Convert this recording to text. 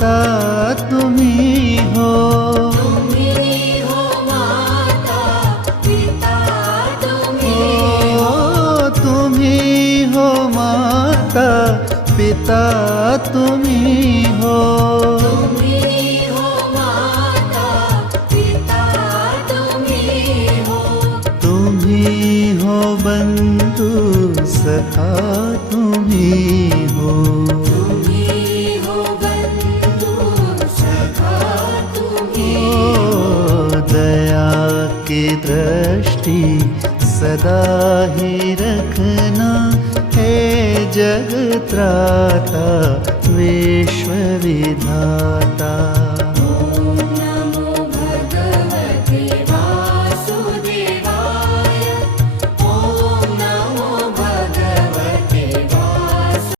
पिता तुम्ही हो. तुम्ही हो माता पिता तुम्ही हो तुम्ही हो माता पिता तुम्ही हो. तुम्ही हो माता पिता तुम्ही हो. तुम्ही हो बंधु सखा तुम्ही हो. तुम्ही हो बंधु सखा तुम्ही ओ दया की दृष्टि सदा ही रखना हे जगत्राता विश्व विधाता.